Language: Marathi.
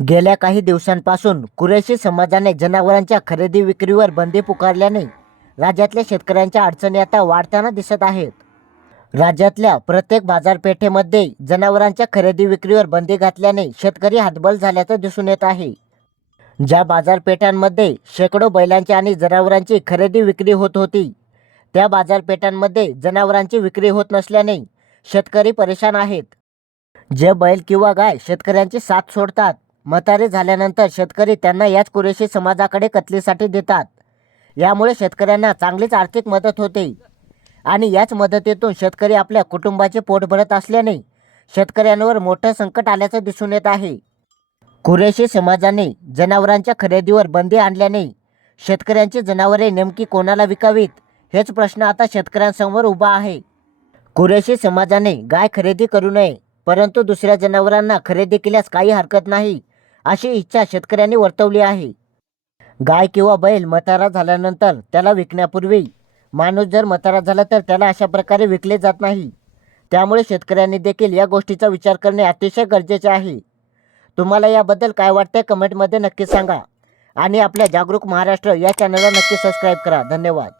गेल्या काही दिवसांपासून कुरेशी समाजाने जनावरांच्या खरेदी विक्रीवर बंदी पुकारल्याने राज्यातल्या शेतकऱ्यांच्या अडचणी आता वाढताना दिसत आहेत. राज्यातल्या प्रत्येक बाजारपेठेमध्ये जनावरांच्या खरेदी विक्रीवर बंदी घातल्याने शेतकरी हातबल झाल्याचं दिसून येत आहे. ज्या बाजारपेठांमध्ये शेकडो बैलांची आणि जनावरांची खरेदी विक्री होत होती त्या बाजारपेठांमध्ये जनावरांची विक्री होत नसल्याने शेतकरी परेशान आहेत. जे बैल किंवा गाय शेतकऱ्यांची साथ सोडतात म्हातारे झाल्यानंतर शेतकरी त्यांना याच कुरेशी समाजाकडे कतलीसाठी देतात. यामुळे शेतकऱ्यांना चांगलीच आर्थिक मदत होते. आणि याच मदतीतून शेतकरी आपल्या कुटुंबाचे पोट भरत असल्याने शेतकऱ्यांवर मोठं संकट आल्याचं दिसून येत आहे. कुरेशी समाजाने जनावरांच्या खरेदीवर बंदी आणल्याने शेतकऱ्यांची जनावरे नेमकी कोणाला विकावीत हेच प्रश्न आता शेतकऱ्यांसमोर उभा आहे. कुरेशी समाजाने गाय खरेदी करू नये परंतु दुसऱ्या जनावरांना खरेदी केल्यास काही हरकत नाही अशी इच्छा शेतकऱ्यांनी वर्तवली आहे. गाय किंवा बैल मतारा झाल्यानंतर त्याला विकण्यापूर्वी माणूस जर मतारा झाला तर त्याला अशा प्रकारे विकले जात नाही. त्यामुळे शेतकऱ्यांनी देखील या गोष्टीचा विचार करणे अतिशय गरजेचे आहे. तुम्हाला याबद्दल काय वाटतंय कमेंटमध्ये नक्की सांगा. आणि आपल्या जागरूक महाराष्ट्र या चॅनलला नक्की सबस्क्राईब करा. धन्यवाद.